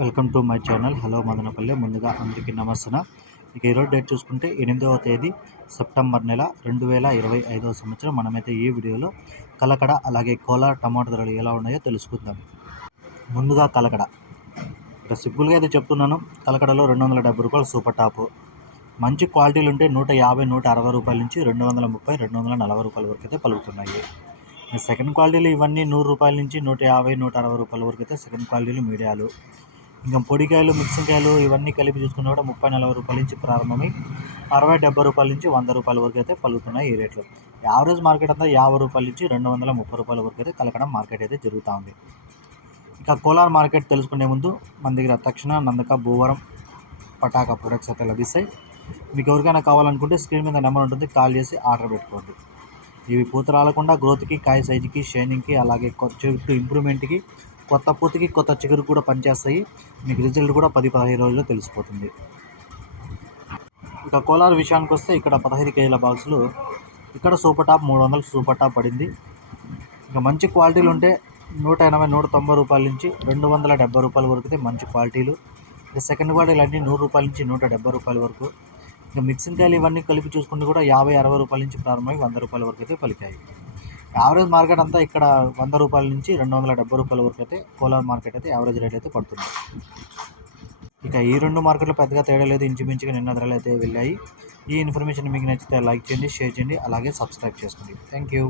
Welcome to my channel. Hello Madanapalle. ముందుగా అందరికీ నమస్తే ఇక ఈరోజు డేట్ చూసుకుంటే ఎనిమిదవ తేదీ సెప్టెంబర్ నెల రెండు వేల ఇరవై ఐదవ సంవత్సరం. మనమైతే ఈ వీడియోలో కలకడ అలాగే కోలా టమాటో ధరలు ఎలా ఉన్నాయో తెలుసుకుందాం. ముందుగా కలకడ. ఇక సింపుల్గా అయితే చెప్తున్నాను. కలకడలో రెండు వందల డెబ్బై రూపాయలు సూపర్ టాప్. మంచి క్వాలిటీలు ఉంటే నూట యాభై నూట అరవై రూపాయల నుంచి రెండు వందల ముప్పై రెండు వందల నలభై రూపాయల వరకు అయితే పలుకుతున్నాయి. సెకండ్ క్వాలిటీలు ఇవన్నీ నూరు రూపాయల నుంచి నూట యాభై నూట అరవై రూపాయల వరకు అయితే సెకండ్ క్వాలిటీలు మీడియాలు. ఇంకా పొడికాయలు మిక్సింగ్ కాయలు ఇవన్నీ కలిపి చూసుకున్నా కూడా ముప్పై నలభై రూపాయల నుంచి ప్రారంభమై అరవై డెబ్బై రూపాయల నుంచి వంద రూపాయల వరకు అయితే పలుకుతున్నాయి ఈ రేట్లు. యావరేజ్ మార్కెట్ అంతా యాభై రూపాయల నుంచి రెండు వందల ముప్పై రూపాయల వరకు అయితే కలకడం మార్కెట్ అయితే జరుగుతూ ఉంది. ఇక కోలార్ మార్కెట్ తెలుసుకునే ముందు మన దగ్గర తక్షణ నందక భూవరం పటాకా ప్రొడక్ట్స్ అయితే లభిస్తాయి. మీకు ఎవరికైనా కావాలనుకుంటే స్క్రీన్ మీద నెంబర్ ఉంటుంది కాల్ చేసి ఆర్డర్ పెట్టుకోండి. ఇవి పూత రాలకుండా గ్రోత్కి కాయ సైజుకి షైనింగ్కి అలాగే చెట్టు ఇంప్రూవ్మెంట్కి కొత్త పూతకి కొత్త చిగురు కూడా పనిచేస్తాయి. మీకు రిజల్ట్ కూడా పది పదిహేను రోజుల్లో తెలిసిపోతుంది. ఇక కోలార్ విషయానికి వస్తే ఇక్కడ పదహైదు కేజీల బాక్సులు. ఇక్కడ సూపర్ టాప్ మూడు వందలు సూపర్ టాప్ పడింది. ఇక మంచి క్వాలిటీలు ఉంటే నూట ఎనభై నూట తొంభై రూపాయల నుంచి రెండు వందల డెబ్బై రూపాయల వరకు అయితే మంచి క్వాలిటీలు. ఇక సెకండ్ క్వాలిటీలు అన్నీ నూరు రూపాయల నుంచి నూట డెబ్బై రూపాయల వరకు. ఇక మిక్సింగ్ కాయలు ఇవన్నీ కలిపి చూసుకుంటే కూడా యాభై అరవై రూపాయల నుంచి ప్రారంభమై వంద రూపాయల వరకు అయితే పలికాయి. యావరేజ్ మార్కెట్ అంతా ఇక్కడ వంద రూపాయల నుంచి రెండు వందల డెబ్బై రూపాయల వరకు అయితే కోలార్ మార్కెట్ అయితే యావరేజ్ రేట్ అయితే పడుతుంది. ఇక ఈ రెండు మార్కెట్లు పెద్దగా తేడా లేదు. ఇంచుమించుగా నిన్న ధరలు అయితే వెళ్ళాయి. ఈ ఇన్ఫర్మేషన్ మీకు నచ్చితే లైక్ చేయండి షేర్ చేయండి అలాగే సబ్స్క్రైబ్ చేసుకోండి. Thank you